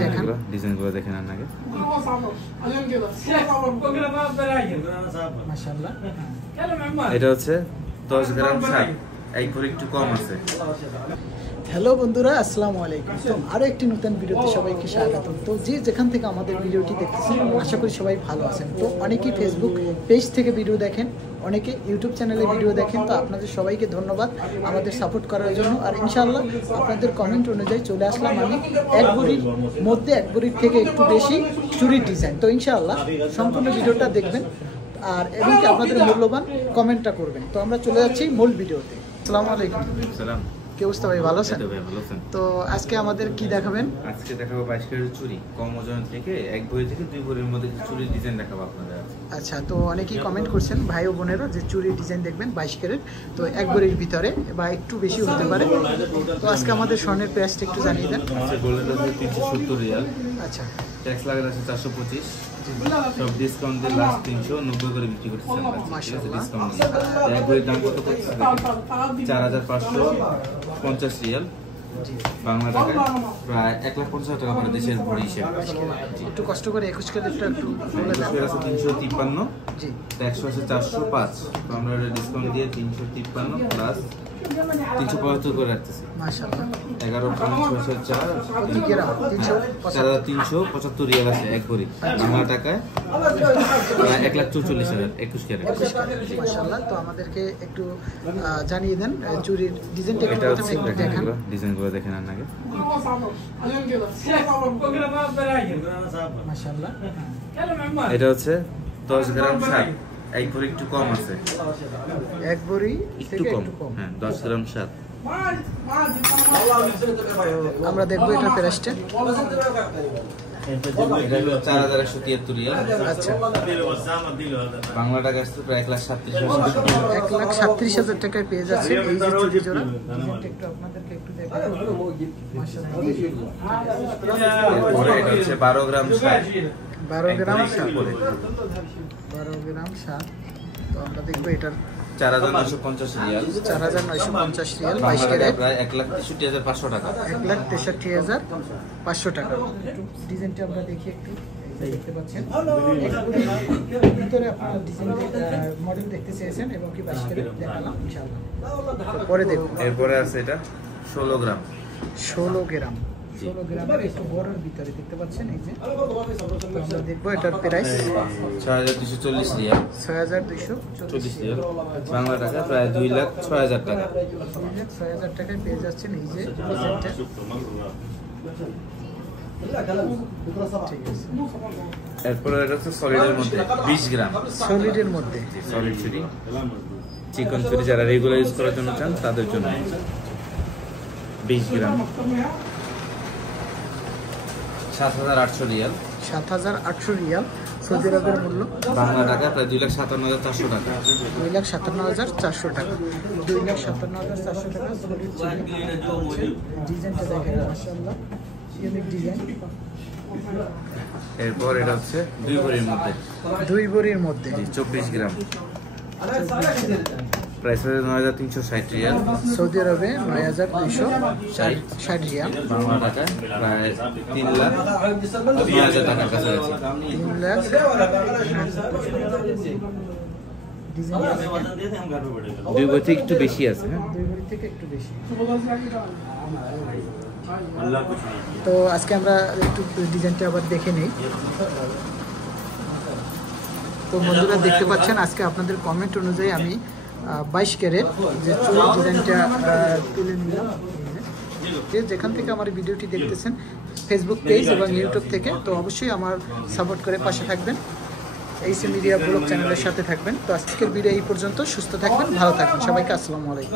দেখান ডিজাইনগুলো দেখেন আগে। মাশাআল্লাহ। এটা হচ্ছে 10 গ্রাম 60, এক ভরি একটু কম আছে। হ্যালো বন্ধুরা, আসসালামু আলাইকুম। তো আরও একটি নতুন ভিডিওতে সবাইকে স্বাগত। তো যে যেখান থেকে আমাদের ভিডিওটি দেখতেছেন আশা করি সবাই ভালো আছেন। তো অনেকেই ফেসবুক পেজ থেকে ভিডিও দেখেন, অনেকে ইউটিউব চ্যানেলে ভিডিও দেখেন। তো আপনাদের সবাইকে ধন্যবাদ আমাদের সাপোর্ট করার জন্য। আর ইনশাআল্লাহ আপনাদের কমেন্ট অনুযায়ী চলে আসলাম আমি এক ভরির মধ্যে, এক ভরির থেকে একটু বেশি চুরির ডিজাইন। তো ইনশাআল্লাহ সম্পূর্ণ ভিডিওটা দেখবেন আর এবং কি আপনাদের মূল্যবান কমেন্টটা করবেন। তো আমরা চলে যাচ্ছি মূল ভিডিওতে। আসসালামু আলাইকুম। সালাম। কি অবস্থা ভাই, ভালো আছেন? তো আজকে আমাদের কি দেখাবেন? আজকে দেখাবো 22 ক্যারেটের চুড়ি, কম ওজন থেকে এক ভরি থেকে 2 ভরির মধ্যে চুড়ির ডিজাইন দেখাবো আপনাদের। আচ্ছা, তো অনেকেই কমেন্ট করছেন ভাই ও বোনেরও যে চুড়ির ডিজাইন দেখবেন 22 ক্যারেট, তো এক ভরির ভিতরে বা একটু বেশি হতে পারে। তো আজকে আমাদের স্বর্ণের প্রাইসটা একটু জানিয়ে দেন। আচ্ছা, গোল্ডের আছে 370 রিয়াল। আচ্ছা, ট্যাক্স লাগানো আছে 425, সব ডিসকাউন্ট দিয়ে লাস্ট 390 করে বিক্রি করতেছি আমরা। মাশাআল্লাহ। ডিসকাউন্ট এক ভরির দাম কত করতেছে? 4550 রিয়াল, বাংলা টাকায় প্রায় 1,50,000 টাকা মানে দেশের ভরি হিসেবে। একটু কষ্ট করে 21 ক্যারেটটা একটু বলে দেন। 353, জি, ট্যাক্স আছে 405, তো আমরা ডিসকাউন্ট দিয়ে 353 প্লাস 375 করে রাখতেছি। মাশাআল্লাহ। 11,564, প্রতি গ্রাম 375 রিয়াল আছে এক ভরি, বাংলা টাকায় প্রায় 1,44,000, 21 ক্যারেট। মাশাআল্লাহ। তো আমাদেরকে একটু জানিয়ে দেন চুরির ডিজাইনটা একটু প্রথমে একটু দেখান। ডিজাইনগুলো দেখেন আগে। মাশাআল্লাহ। এটা হচ্ছে 10 গ্রাম 60, এক ভরি একটু কম আছে। এক ভরি একটু কম, হ্যাঁ 10 গ্রাম 60। আমরা দেখবো এটা প্রাইসটা। 4173 রিয়াল। আচ্ছা, বাংলা টাকা আসছে প্রায় 1,37,000। 1,37,000 টাকায় পেয়ে যাচ্ছে এই যে চুড়ি জোড়া। ডিজাইনটা একটু আপনাদেরকে একটু দেখাবো। মাশাআল্লাহ। এরপরে এটা হচ্ছে 12 গ্রাম 60, 12 গ্রাম 60, 12 গ্রাম 60। তো আমরা দেখবো এটার 4,950 রিয়াল, 4,950 রিয়াল, 22 বাংলা টাকায় ক্যারেট, প্রায় 1,63,500 টাকা। 1,63,500 টাকা। একটু ডিজাইনটা আমরা দেখি একটু। এই যে দেখতে পাচ্ছেন ভিতরে আপনারা ডিজাইন মডেল দেখতে চেয়েছেন এবং কি 22 ক্যারেট দেখালাম ইনশাআল্লাহ। পরে দেখুন এরপরে আছে এটা 16 গ্রাম, 16 গ্রাম, 16 গ্রামের একটু বড়র ভিতরে দেখতে পাচ্ছেন এই যে। আমরা দেখবো এটার প্রাইস 6,240 রিয়াল, 6,240 রিয়াল, বাংলা টাকা প্রায় 2,06,000 টাকা। 2,06,000 টাকায় পেয়ে যাচ্ছেন এই যে ডিজাইনটা। ঠিক আছে। এরপরে এটা হচ্ছে সলিডের মধ্যে 20 গ্রাম, সলিডের মধ্যে সলিড চুড়ি, চিকন চুড়ি যারা রেগুলার ইউজ করার জন্য চান তাদের জন্য 20 গ্রাম, 7,800 রিয়াল, 7,800 রিয়াল সৌদি আরবের মূল্য। বাংলা টাকা প্রায় 2,57,400 টাকা। 2,57,400 টাকা, 2,57,400 টাকা সলিড চুড়ি। ডিজাইনটা দেখেন মাশাআল্লাহ, ইউনিক ডিজাইন। এরপর এটা হচ্ছে 2 ভরির মধ্যে, 2 ভরির মধ্যে 24 গ্রাম, প্রাইস হচ্ছে 9,360 রিয়াল, সৌদি আরবে 9,260 রিয়াল, বাংলা টাকা প্রায় 3,02,000 টাকার কাছাকাছি। 3 লাখ। ডিজাইন 2 ভরি থেকে একটু বেশি আছে, হ্যাঁ 2 ভরি থেকে একটু বেশি। তো আজকে আমরা একটু ডিজাইনটা আবার দেখে নেই। তো বন্ধুরা দেখতে পাচ্ছেন আজকে আপনাদের কমেন্ট অনুযায়ী আমি 22 ক্যারেট যে চুড়ি ডিজাইনটা তুলে নিলাম। যে যেখান থেকে আমার ভিডিওটি দেখতেছেন ফেসবুক পেজ এবং ইউটিউব থেকে, তো অবশ্যই আমার সাপোর্ট করে পাশে থাকবেন, এইসি মিডিয়া ব্লগ চ্যানেলের সাথে থাকবেন। তো আজকের ভিডিও এই পর্যন্ত। সুস্থ থাকবেন, ভালো থাকবেন, সবাইকে আসসালামু আলাইকুম।